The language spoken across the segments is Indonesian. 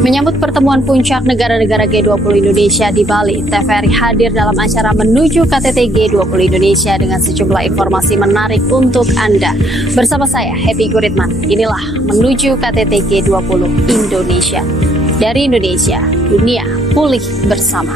Menyambut pertemuan puncak negara-negara G20 Indonesia di Bali, TVRI hadir dalam acara menuju KTT G20 Indonesia dengan sejumlah informasi menarik untuk Anda. Bersama saya, Happy Guritman, inilah menuju KTT G20 Indonesia. Dari Indonesia, dunia pulih bersama.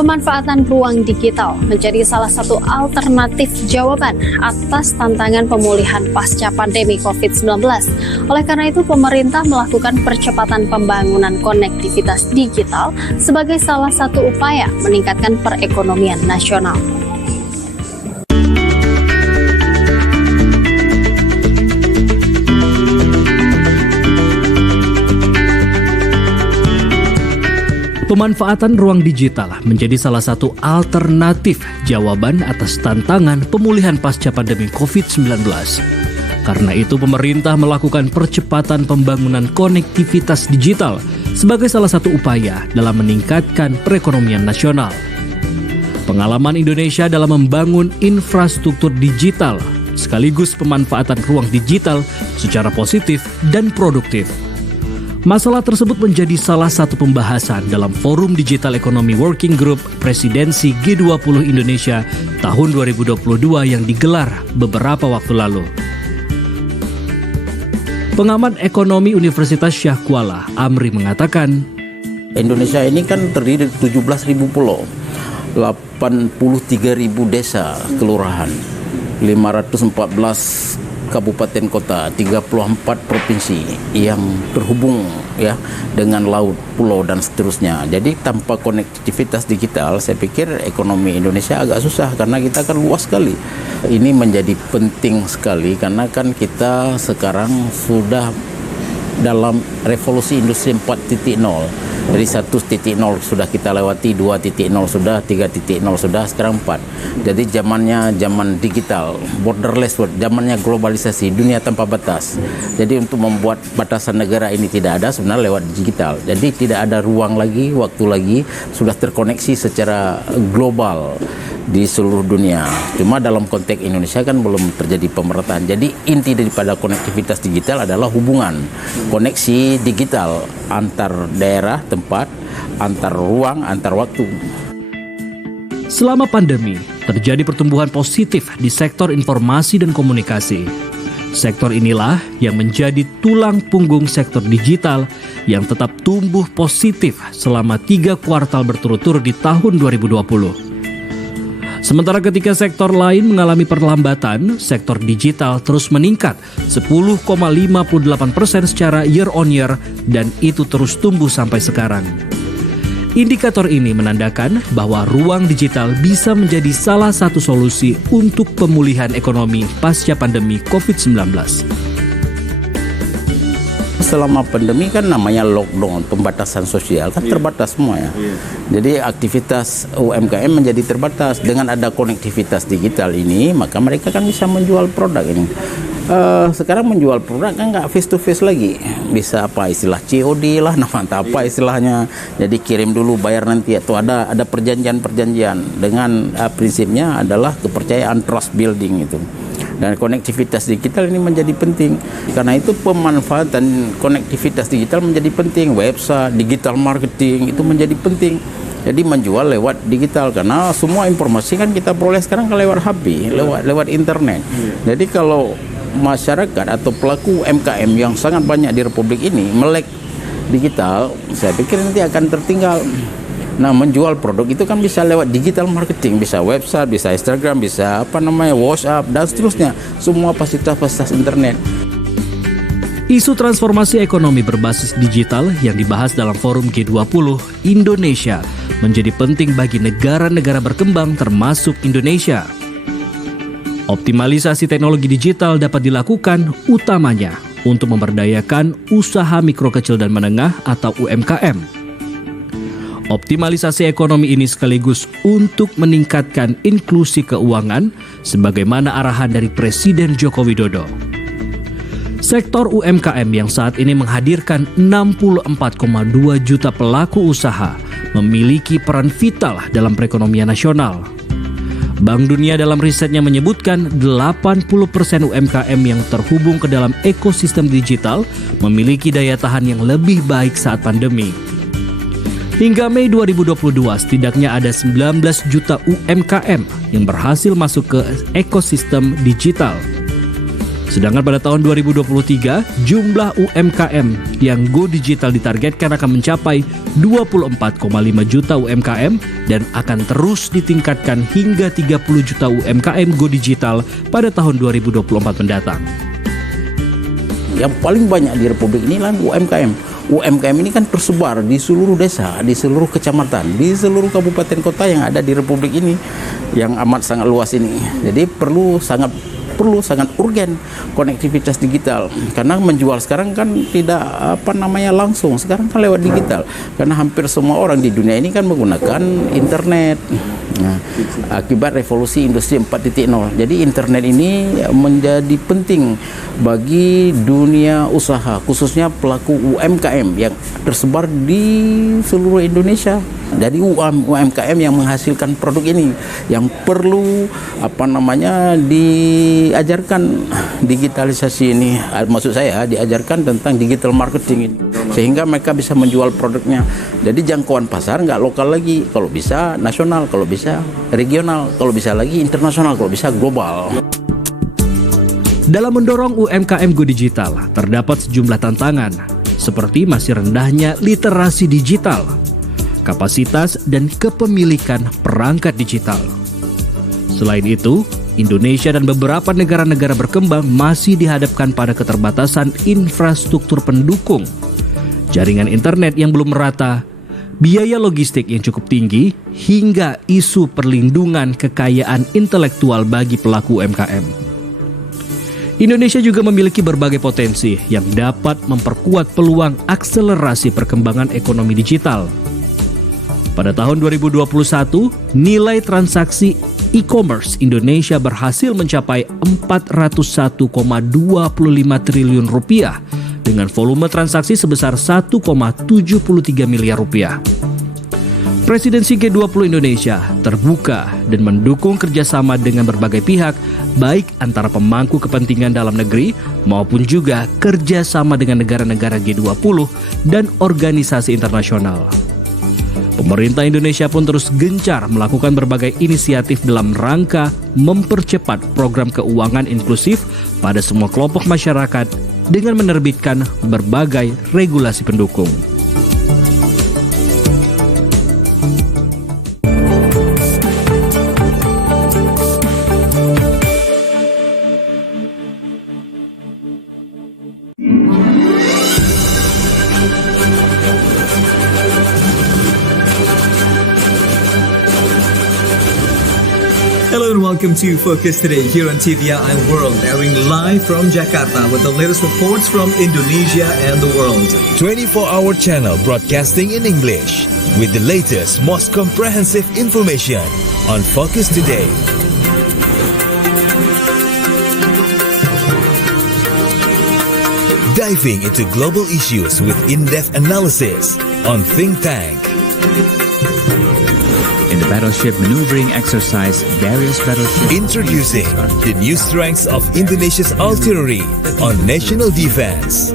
Pemanfaatan ruang digital menjadi salah satu alternatif jawaban atas tantangan pemulihan pasca pandemi COVID-19. Oleh karena itu, pemerintah melakukan percepatan pembangunan konektivitas digital sebagai salah satu upaya meningkatkan perekonomian nasional. Pemanfaatan ruang digital menjadi salah satu alternatif jawaban atas tantangan pemulihan pasca pandemi COVID-19. Karena itu, pemerintah melakukan percepatan pembangunan konektivitas digital sebagai salah satu upaya dalam meningkatkan perekonomian nasional. Pengalaman Indonesia dalam membangun infrastruktur digital sekaligus pemanfaatan ruang digital secara positif dan produktif. Masalah tersebut menjadi salah satu pembahasan dalam Forum Digital Economy Working Group Presidensi G20 Indonesia tahun 2022 yang digelar beberapa waktu lalu. Pengamat ekonomi Universitas Syah Kuala, Amri, mengatakan, Indonesia ini kan terdiri dari 17.000 pulau, 83.000 desa, kelurahan, 514 kabupaten kota, 34 provinsi yang terhubung ya dengan laut, pulau dan seterusnya. Jadi tanpa konektivitas digital, saya pikir ekonomi Indonesia agak susah karena kita kan luas sekali. Ini menjadi penting sekali karena kan kita sekarang sudah dalam revolusi industri 4.0. Dari 1.0 sudah kita lewati, 2.0 sudah, 3.0 sudah, sekarang 4. Jadi zaman digital, borderless, zamannya globalisasi, dunia tanpa batas. Jadi untuk membuat batasan negara ini tidak ada sebenarnya lewat digital. Jadi tidak ada ruang lagi, waktu lagi, sudah terkoneksi secara global di seluruh dunia. Cuma dalam konteks Indonesia kan belum terjadi pemerataan. Jadi inti daripada konektivitas digital adalah hubungan, koneksi digital antar daerah, tempat, antar ruang, antar waktu. selama pandemi terjadi pertumbuhan positif di sektor informasi dan komunikasi. Sektor inilah yang menjadi tulang punggung sektor digital yang tetap tumbuh positif selama 3 kuartal berturut-turut di tahun 2020. Sementara ketika sektor lain mengalami perlambatan, sektor digital terus meningkat 10,58% secara year on year dan itu terus tumbuh sampai sekarang. Indikator ini menandakan bahwa ruang digital bisa menjadi salah satu solusi untuk pemulihan ekonomi pasca pandemi COVID-19. Selama pandemi kan namanya lockdown, pembatasan sosial kan terbatas semua ya. Jadi aktivitas UMKM menjadi terbatas. Dengan ada konektivitas digital ini, maka mereka kan bisa menjual produk ini. Sekarang menjual produk kan nggak face to face lagi, bisa apa istilah COD lah, namanya apa istilahnya. Jadi kirim dulu bayar nanti, atau ada perjanjian dengan prinsipnya adalah kepercayaan, trust building itu. Dan konektivitas digital ini menjadi penting. Karena itu pemanfaatan konektivitas digital menjadi penting. Website, digital marketing itu menjadi penting. Jadi menjual lewat digital, karena semua informasi kan kita peroleh sekarang lewat HP, lewat internet. Jadi kalau masyarakat atau pelaku UMKM yang sangat banyak di Republik ini melek digital, saya pikir nanti akan tertinggal. Nah, menjual produk itu kan bisa lewat digital marketing, bisa website, bisa Instagram, bisa WhatsApp dan seterusnya. Semua fasilitas internet. Isu transformasi ekonomi berbasis digital yang dibahas dalam Forum G20 Indonesia menjadi penting bagi negara-negara berkembang termasuk Indonesia. Optimalisasi teknologi digital dapat dilakukan utamanya untuk memberdayakan usaha mikro kecil dan menengah atau UMKM. Optimalisasi ekonomi ini sekaligus untuk meningkatkan inklusi keuangan sebagaimana arahan dari Presiden Joko Widodo. Sektor UMKM yang saat ini menghadirkan 64,2 juta pelaku usaha memiliki peran vital dalam perekonomian nasional. Bank Dunia dalam risetnya menyebutkan 80% UMKM yang terhubung ke dalam ekosistem digital memiliki daya tahan yang lebih baik saat pandemi. Hingga Mei 2022, setidaknya ada 19 juta UMKM yang berhasil masuk ke ekosistem digital. Sedangkan pada tahun 2023, jumlah UMKM yang go digital ditargetkan akan mencapai 24,5 juta UMKM dan akan terus ditingkatkan hingga 30 juta UMKM go digital pada tahun 2024 mendatang. Yang paling banyak di Republik ini adalah UMKM. UMKM ini kan tersebar di seluruh desa, di seluruh kecamatan, di seluruh kabupaten kota yang ada di Republik ini, yang amat sangat luas ini. Jadi perlu sangat urgen konektivitas digital, karena menjual sekarang kan tidak langsung, sekarang kan lewat digital, karena hampir semua orang di dunia ini kan menggunakan internet. Nah, akibat revolusi industri 4.0, jadi internet ini menjadi penting bagi dunia usaha, khususnya pelaku UMKM yang tersebar di seluruh Indonesia. Jadi UMKM yang menghasilkan produk ini yang perlu diajarkan digitalisasi ini, maksud saya diajarkan tentang digital marketing ini, sehingga mereka bisa menjual produknya. Jadi jangkauan pasar nggak lokal lagi, kalau bisa nasional, kalau bisa regional, kalau bisa lagi internasional, kalau bisa global. Dalam mendorong UMKM go digital, terdapat sejumlah tantangan, seperti masih rendahnya literasi digital, kapasitas dan kepemilikan perangkat digital. Selain itu, Indonesia dan beberapa negara-negara berkembang masih dihadapkan pada keterbatasan infrastruktur pendukung, jaringan internet yang belum merata, biaya logistik yang cukup tinggi, hingga isu perlindungan kekayaan intelektual bagi pelaku UMKM. Indonesia juga memiliki berbagai potensi yang dapat memperkuat peluang akselerasi perkembangan ekonomi digital. Pada tahun 2021, nilai transaksi e-commerce Indonesia berhasil mencapai 401,25 triliun rupiah dengan volume transaksi sebesar 1,73 miliar rupiah. Presidensi G20 Indonesia terbuka dan mendukung kerjasama dengan berbagai pihak, baik antara pemangku kepentingan dalam negeri maupun juga kerjasama dengan negara-negara G20 dan organisasi internasional. Pemerintah Indonesia pun terus gencar melakukan berbagai inisiatif dalam rangka mempercepat program keuangan inklusif pada semua kelompok masyarakat dengan menerbitkan berbagai regulasi pendukung. Hello and welcome to Focus Today here on TVRI World, airing live from Jakarta with the latest reports from Indonesia and the world. 24-hour channel broadcasting in English with the latest, most comprehensive information on Focus Today. Diving into global issues with in-depth analysis on Think Tank. Battleship maneuvering exercise, various battleships. Introducing the new strengths of Indonesia's artillery on national defense.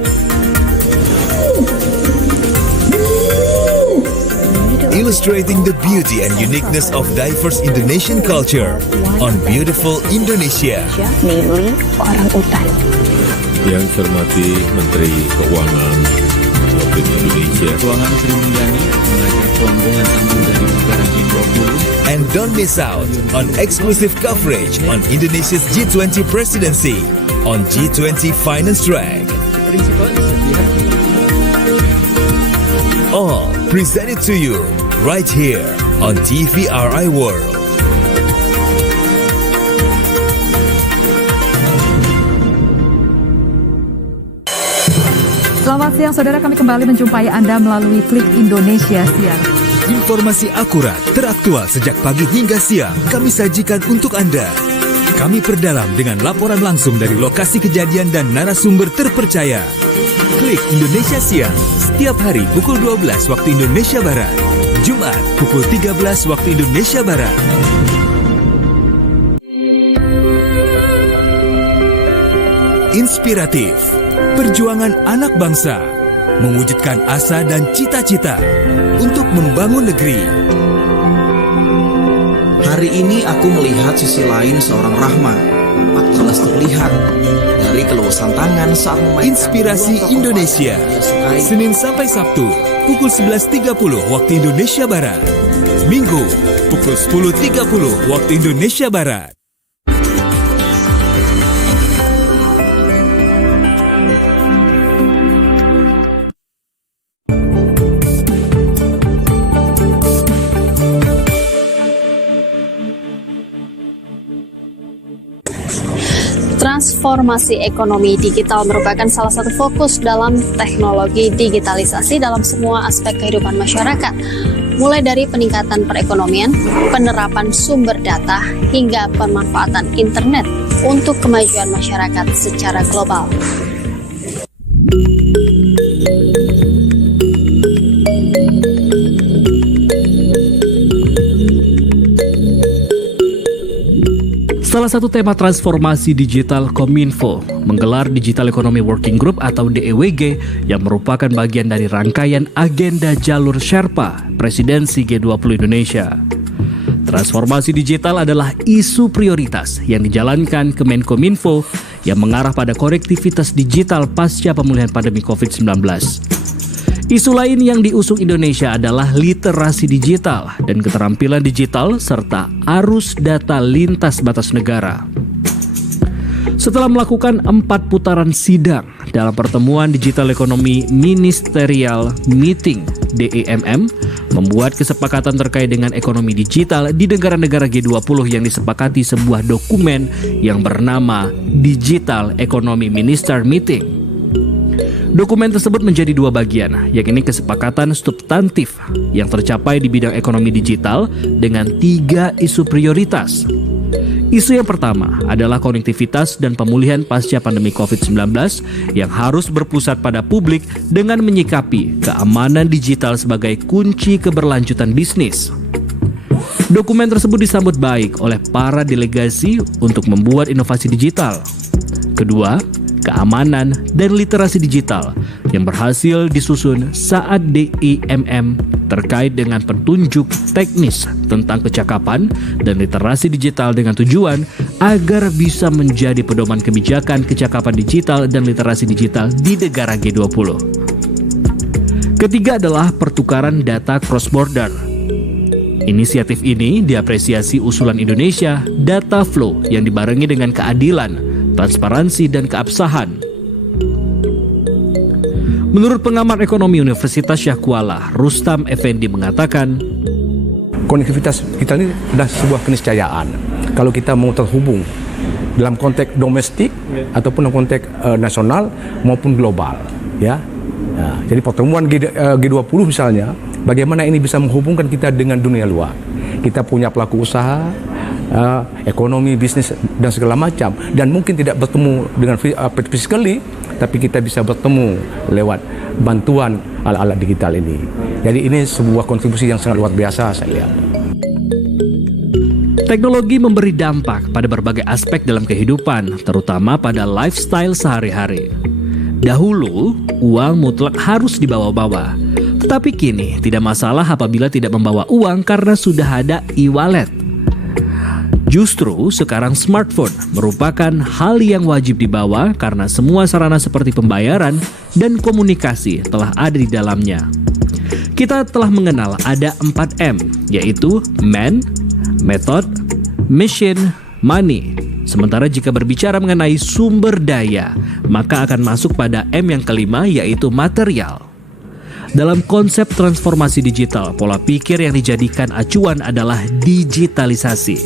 Illustrating the beauty and uniqueness of diverse Indonesian culture on beautiful Indonesia. Namely, orang utan. Yang terhormati Menteri Keuangan Republik Indonesia. Keuangan Sri Mulyani mengajak rombongan tamu dari negara G20. And don't miss out on exclusive coverage on Indonesia's G20 presidency on G20 Finance Track. All presented to you right here on TVRI World. Selamat siang saudara, kami kembali menjumpai Anda melalui Klik Indonesia Siang. Informasi akurat, teraktual sejak pagi hingga siang kami sajikan untuk Anda. Kami perdalam dengan laporan langsung dari lokasi kejadian dan narasumber terpercaya. Klik Indonesia Siang setiap hari pukul 12 waktu Indonesia Barat. Jumat pukul 13 waktu Indonesia Barat. Inspiratif, perjuangan anak bangsa, mewujudkan asa dan cita-cita untuk membangun negeri. Hari ini aku melihat sisi lain seorang Rahma. Jelas terlihat dari keluasan tangan saat memainkan Inspirasi Indonesia, Senin sampai Sabtu pukul 11.30 waktu Indonesia Barat. Minggu pukul 10.30 waktu Indonesia Barat. Transformasi ekonomi digital merupakan salah satu fokus dalam teknologi digitalisasi dalam semua aspek kehidupan masyarakat, mulai dari peningkatan perekonomian, penerapan sumber data, hingga pemanfaatan internet untuk kemajuan masyarakat secara global. Salah satu tema transformasi digital Kominfo menggelar Digital Economy Working Group atau DEWG yang merupakan bagian dari rangkaian agenda jalur Sherpa Presidensi G20 Indonesia. Transformasi digital adalah isu prioritas yang dijalankan Kemenkominfo yang mengarah pada konektivitas digital pasca pemulihan pandemi COVID-19. Isu lain yang diusung Indonesia adalah literasi digital dan keterampilan digital serta arus data lintas batas negara. Setelah melakukan 4 putaran sidang dalam pertemuan Digital Economy Ministerial Meeting DEMM, membuat kesepakatan terkait dengan ekonomi digital di negara-negara G20 yang disepakati sebuah dokumen yang bernama Digital Economy Minister Meeting. Dokumen tersebut menjadi 2 bagian, yakni kesepakatan substantif yang tercapai di bidang ekonomi digital dengan 3 isu prioritas. Isu yang pertama adalah konektivitas dan pemulihan pasca pandemi COVID-19 yang harus berpusat pada publik dengan menyikapi keamanan digital sebagai kunci keberlanjutan bisnis. Dokumen tersebut disambut baik oleh para delegasi untuk membuat inovasi digital. Kedua, keamanan dan literasi digital yang berhasil disusun saat DEMM terkait dengan petunjuk teknis tentang kecakapan dan literasi digital dengan tujuan agar bisa menjadi pedoman kebijakan kecakapan digital dan literasi digital di negara G20. Ketiga adalah pertukaran data cross-border. Inisiatif ini diapresiasi usulan Indonesia Data Flow yang dibarengi dengan keadilan, transparansi, dan keabsahan. Menurut pengamat ekonomi Universitas Syahkuala, Rustam Effendi mengatakan, konektivitas kita ini adalah sebuah keniscayaan. Kalau kita mau terhubung dalam konteks domestik ataupun dalam konteks nasional maupun global, ya. Nah, jadi pertemuan G20 misalnya, bagaimana ini bisa menghubungkan kita dengan dunia luar. Kita punya pelaku usaha, ekonomi, bisnis, dan segala macam, dan mungkin tidak bertemu dengan physically, tapi kita bisa bertemu lewat bantuan alat-alat digital ini. Jadi ini sebuah kontribusi yang sangat luar biasa saya lihat. Teknologi memberi dampak pada berbagai aspek dalam kehidupan, terutama pada lifestyle sehari-hari. Dahulu, uang mutlak harus dibawa-bawa. Tetapi kini tidak masalah apabila tidak membawa uang karena sudah ada e-wallet. Justru sekarang smartphone merupakan hal yang wajib dibawa karena semua sarana seperti pembayaran dan komunikasi telah ada di dalamnya. Kita telah mengenal ada 4M, yaitu man, method, machine, money. Sementara jika berbicara mengenai sumber daya, maka akan masuk pada M yang kelima, yaitu material. Dalam konsep transformasi digital, pola pikir yang dijadikan acuan adalah digitalisasi.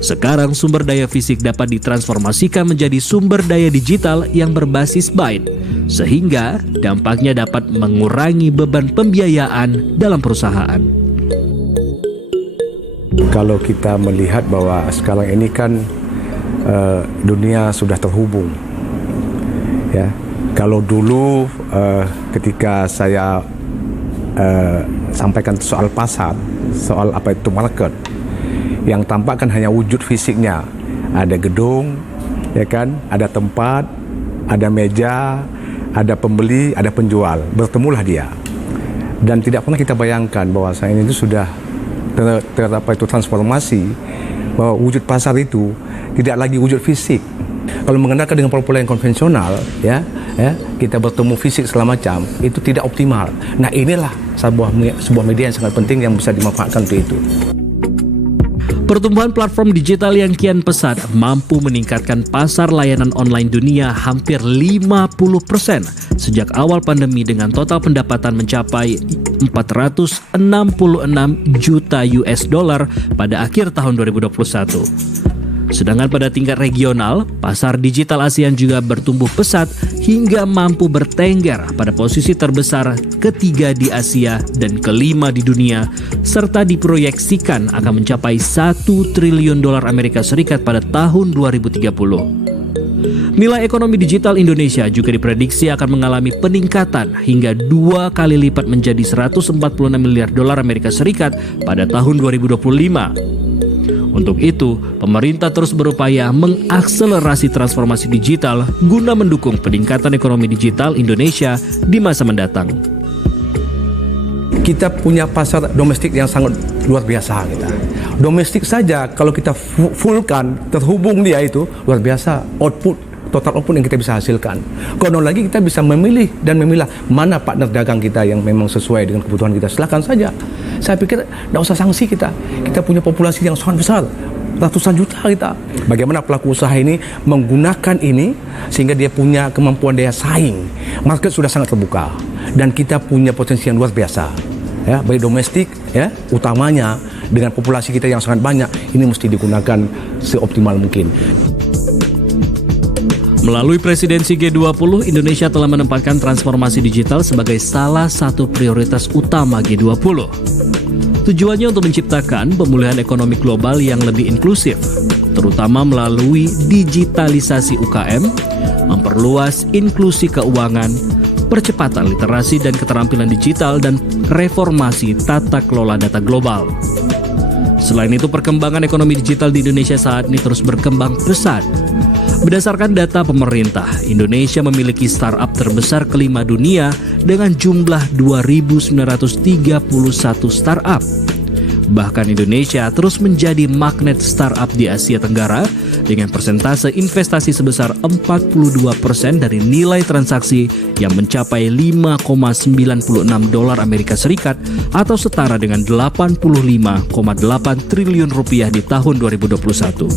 Sekarang sumber daya fisik dapat ditransformasikan menjadi sumber daya digital yang berbasis byte, sehingga dampaknya dapat mengurangi beban pembiayaan dalam perusahaan. Kalau kita melihat bahwa sekarang ini kan dunia sudah terhubung, ya. Kalau dulu ketika saya sampaikan soal pasar, soal apa itu market, yang tampak kan hanya wujud fisiknya, ada gedung, ya kan, ada tempat, ada meja, ada pembeli, ada penjual, bertemulah dia. Dan tidak pernah kita bayangkan bahwa saat ini itu sudah terdapat itu transformasi, bahwa wujud pasar itu tidak lagi wujud fisik. Kalau menggunakan dengan pola-pola yang konvensional, ya, kita bertemu fisik segala macam, itu tidak optimal. Nah, inilah sebuah media yang sangat penting yang bisa dimanfaatkan untuk itu. Pertumbuhan platform digital yang kian pesat mampu meningkatkan pasar layanan online dunia hampir 50% sejak awal pandemi, dengan total pendapatan mencapai 466 juta US dollar pada akhir tahun 2021. Sedangkan pada tingkat regional, pasar digital ASEAN juga bertumbuh pesat hingga mampu bertengger pada posisi terbesar ketiga di Asia dan kelima di dunia, serta diproyeksikan akan mencapai 1 triliun dolar Amerika Serikat pada tahun 2030. Nilai ekonomi digital Indonesia juga diprediksi akan mengalami peningkatan hingga 2 kali lipat menjadi 146 miliar dolar Amerika Serikat pada tahun 2025. Untuk itu, pemerintah terus berupaya mengakselerasi transformasi digital guna mendukung peningkatan ekonomi digital Indonesia di masa mendatang. Kita punya pasar domestik yang sangat luar biasa kita. Domestik saja kalau kita fullkan, terhubung dia itu luar biasa, total output yang kita bisa hasilkan. Konon lagi kita bisa memilih dan memilah mana partner dagang kita yang memang sesuai dengan kebutuhan kita. Silakan saja. Saya pikir tidak usah sanksi kita. Kita punya populasi yang sangat besar, ratusan juta kita. Bagaimana pelaku usaha ini menggunakan ini sehingga dia punya kemampuan daya saing. Market sudah sangat terbuka dan kita punya potensi yang luar biasa. Ya, baik domestik, ya, utamanya dengan populasi kita yang sangat banyak, ini mesti digunakan seoptimal mungkin. Melalui presidensi G20, Indonesia telah menempatkan transformasi digital sebagai salah satu prioritas utama G20. Tujuannya untuk menciptakan pemulihan ekonomi global yang lebih inklusif, terutama melalui digitalisasi UKM, memperluas inklusi keuangan, percepatan literasi dan keterampilan digital, dan reformasi tata kelola data global. Selain itu, perkembangan ekonomi digital di Indonesia saat ini terus berkembang pesat. Berdasarkan data pemerintah, Indonesia memiliki startup terbesar kelima dunia dengan jumlah 2.931 startup. Bahkan Indonesia terus menjadi magnet startup di Asia Tenggara dengan persentase investasi sebesar 42% dari nilai transaksi yang mencapai 5,96 dolar Amerika Serikat atau setara dengan 85,8 triliun rupiah di tahun 2021.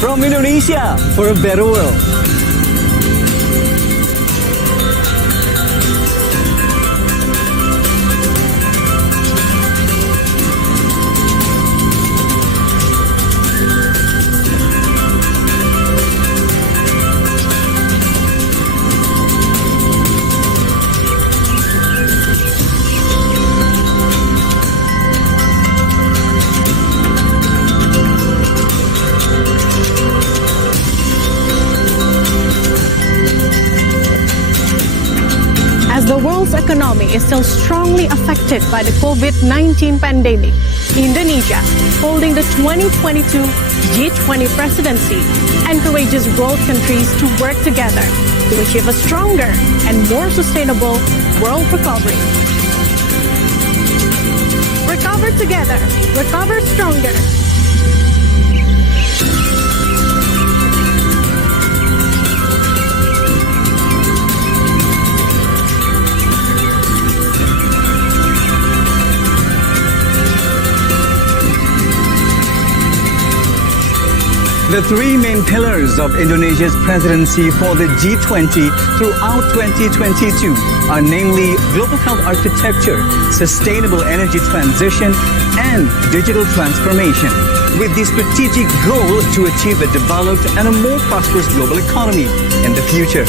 From Indonesia for a better world. economy is still strongly affected by the COVID-19 pandemic, Indonesia, holding the 2022 G20 presidency, encourages world countries to work together to achieve a stronger and more sustainable world recovery. Recover together, recover stronger. The three main pillars of Indonesia's presidency for the G20 throughout 2022 are namely global health architecture, sustainable energy transition, and digital transformation, with the strategic goal to achieve a developed and a more prosperous global economy in the future.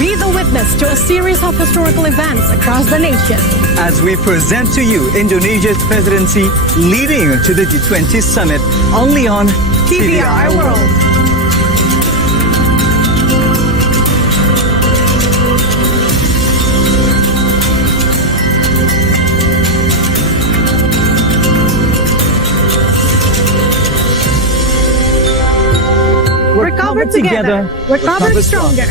Be the witness to a series of historical events across the nation as we present to you Indonesia's presidency leading to the G20 summit only on TVR World. Recover together, recover stronger.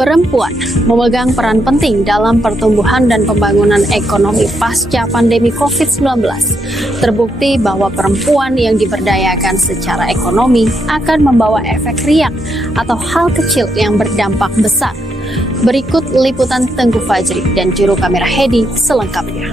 Perempuan memegang peran penting dalam pertumbuhan dan pembangunan ekonomi pasca pandemi COVID-19. Terbukti bahwa perempuan yang diberdayakan secara ekonomi akan membawa efek riak atau hal kecil yang berdampak besar. Berikut liputan Tengku Fajri dan juru kamera Hedi selengkapnya.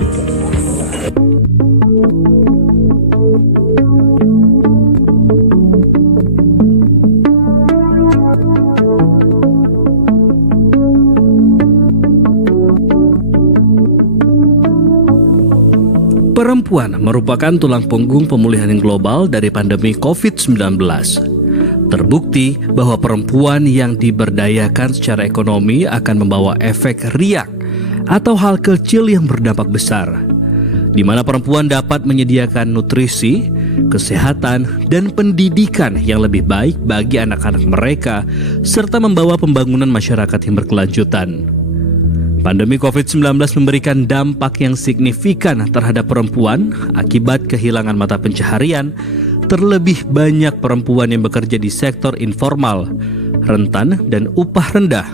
Perempuan merupakan tulang punggung pemulihan global dari pandemi COVID-19. Terbukti bahwa perempuan yang diberdayakan secara ekonomi akan membawa efek riak atau hal kecil yang berdampak besar, di mana perempuan dapat menyediakan nutrisi, kesehatan, dan pendidikan yang lebih baik bagi anak-anak mereka, serta membawa pembangunan masyarakat yang berkelanjutan. Pandemi COVID-19 memberikan dampak yang signifikan terhadap perempuan akibat kehilangan mata pencaharian, terlebih banyak perempuan yang bekerja di sektor informal, rentan, dan upah rendah.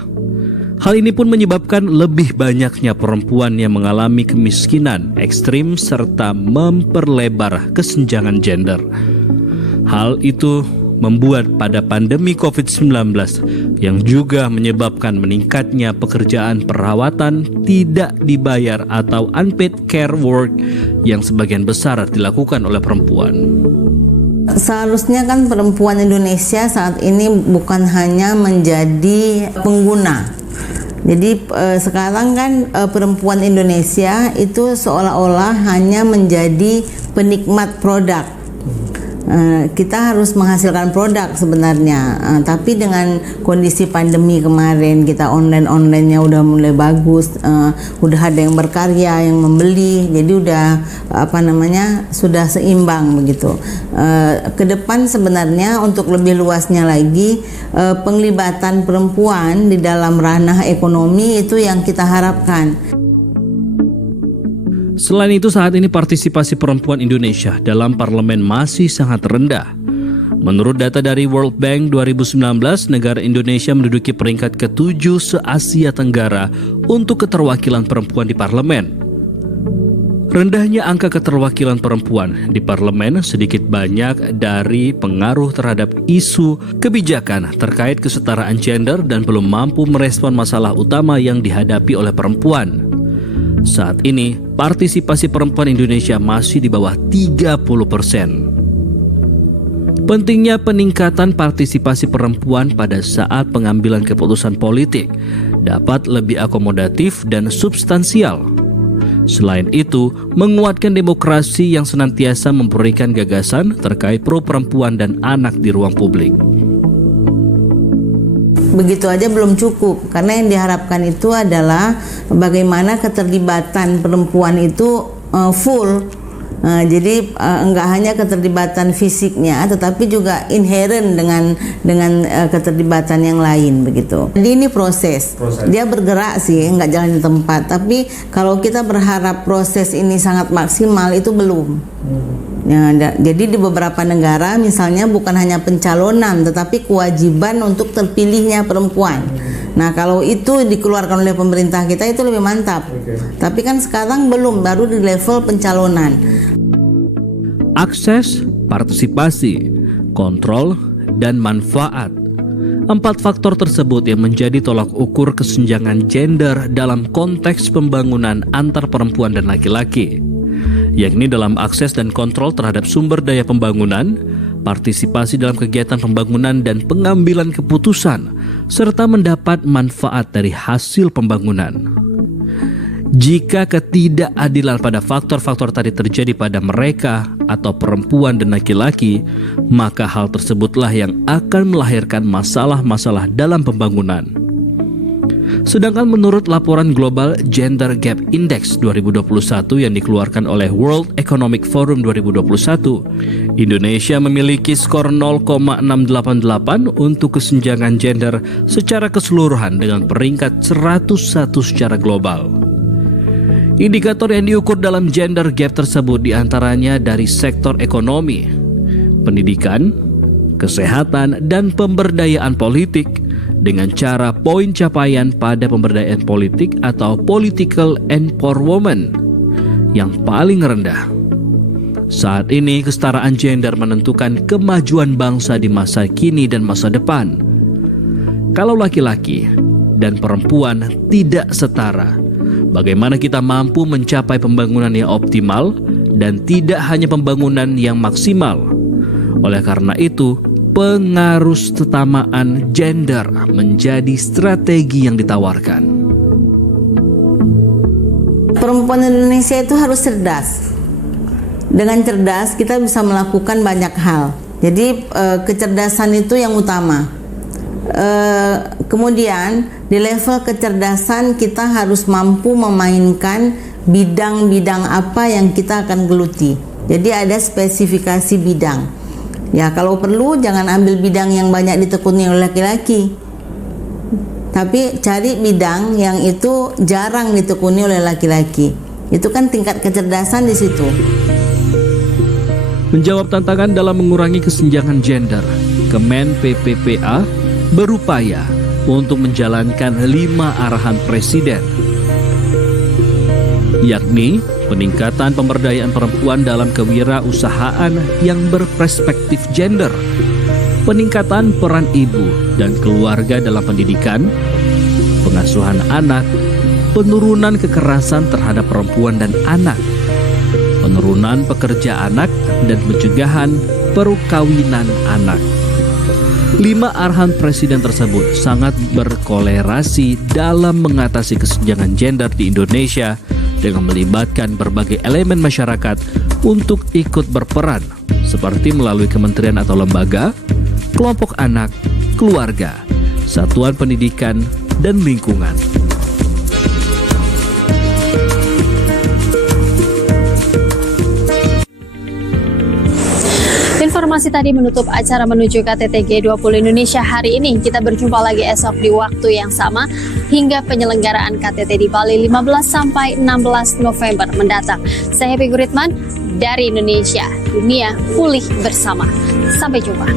Hal ini pun menyebabkan lebih banyaknya perempuan yang mengalami kemiskinan ekstrim serta memperlebar kesenjangan gender. Hal itu membuat pada pandemi COVID-19 yang juga menyebabkan meningkatnya pekerjaan perawatan tidak dibayar atau unpaid care work yang sebagian besar dilakukan oleh perempuan. Seharusnya kan perempuan Indonesia saat ini bukan hanya menjadi pengguna. Jadi sekarang kan perempuan Indonesia itu seolah-olah hanya menjadi penikmat produk. Kita harus menghasilkan produk sebenarnya, tapi dengan kondisi pandemi kemarin kita online-nya udah mulai bagus, udah ada yang berkarya, yang membeli, jadi udah sudah seimbang begitu. Ke depan sebenarnya untuk lebih luasnya lagi penglibatan perempuan di dalam ranah ekonomi itu yang kita harapkan. Selain itu, saat ini partisipasi perempuan Indonesia dalam parlemen masih sangat rendah. Menurut data dari World Bank 2019, negara Indonesia menduduki peringkat ke-7 se-Asia Tenggara untuk keterwakilan perempuan di parlemen. Rendahnya angka keterwakilan perempuan di parlemen sedikit banyak dari pengaruh terhadap isu kebijakan terkait kesetaraan gender dan belum mampu merespon masalah utama yang dihadapi oleh perempuan. Saat ini, partisipasi perempuan Indonesia masih di bawah 30%. Pentingnya peningkatan partisipasi perempuan pada saat pengambilan keputusan politik dapat lebih akomodatif dan substansial. Selain itu, menguatkan demokrasi yang senantiasa memberikan gagasan terkait pro perempuan dan anak di ruang publik. Begitu aja belum cukup, karena yang diharapkan itu adalah bagaimana keterlibatan perempuan itu full. Jadi enggak hanya keterlibatan fisiknya, tetapi juga inherent dengan keterlibatan yang lain begitu. Jadi ini proses. Dia bergerak sih, enggak jalan di tempat. Tapi kalau kita berharap proses ini sangat maksimal, itu belum. Ya, jadi di beberapa negara misalnya bukan hanya pencalonan, tetapi kewajiban untuk terpilihnya perempuan. Nah, kalau itu dikeluarkan oleh pemerintah kita itu lebih mantap. Tapi kan sekarang belum, baru di level pencalonan. Akses, partisipasi, kontrol, dan manfaat. 4 faktor tersebut yang menjadi tolak ukur kesenjangan gender dalam konteks pembangunan antar perempuan dan laki-laki, yakni dalam akses dan kontrol terhadap sumber daya pembangunan, partisipasi dalam kegiatan pembangunan dan pengambilan keputusan, serta mendapat manfaat dari hasil pembangunan. Jika ketidakadilan pada faktor-faktor tadi terjadi pada mereka atau perempuan dan laki-laki, maka hal tersebutlah yang akan melahirkan masalah-masalah dalam pembangunan. Sedangkan menurut laporan Global Gender Gap Index 2021 yang dikeluarkan oleh World Economic Forum 2021, Indonesia memiliki skor 0,688 untuk kesenjangan gender secara keseluruhan dengan peringkat 101 secara global. Indikator yang diukur dalam gender gap tersebut diantaranya dari sektor ekonomi, pendidikan, kesehatan, dan pemberdayaan politik dengan cara poin capaian pada pemberdayaan politik atau political empowerment yang paling rendah. Saat ini kesetaraan gender menentukan kemajuan bangsa di masa kini dan masa depan. Kalau laki-laki dan perempuan tidak setara, bagaimana kita mampu mencapai pembangunan yang optimal dan tidak hanya pembangunan yang maksimal? Oleh karena itu, pengarusutamaan gender menjadi strategi yang ditawarkan. Perempuan Indonesia itu harus cerdas. Dengan cerdas kita bisa melakukan banyak hal. Jadi kecerdasan itu yang utama. Kemudian di level kecerdasan kita harus mampu memainkan bidang-bidang apa yang kita akan geluti. Jadi ada spesifikasi bidang. Ya, kalau perlu jangan ambil bidang yang banyak ditekuni oleh laki-laki. Tapi cari bidang yang itu jarang ditekuni oleh laki-laki. Itu kan tingkat kecerdasan di situ. Menjawab tantangan dalam mengurangi kesenjangan gender, Kemen PPPA berupaya untuk menjalankan 5 arahan Presiden, yakni peningkatan pemberdayaan perempuan dalam kewirausahaan yang berperspektif gender, peningkatan peran ibu dan keluarga dalam pendidikan, pengasuhan anak, penurunan kekerasan terhadap perempuan dan anak, penurunan pekerja anak, dan pencegahan perkawinan anak. 5 arahan Presiden tersebut sangat berkolerasi dalam mengatasi kesenjangan gender di Indonesia dengan melibatkan berbagai elemen masyarakat untuk ikut berperan, seperti melalui kementerian atau lembaga, kelompok anak, keluarga, satuan pendidikan, dan lingkungan. Informasi tadi menutup acara menuju KTT G20 Indonesia hari ini. Kita berjumpa lagi esok di waktu yang sama hingga penyelenggaraan KTT di Bali 15 sampai 16 November mendatang. Saya Happy Guritman dari Indonesia. Dunia pulih bersama. Sampai jumpa.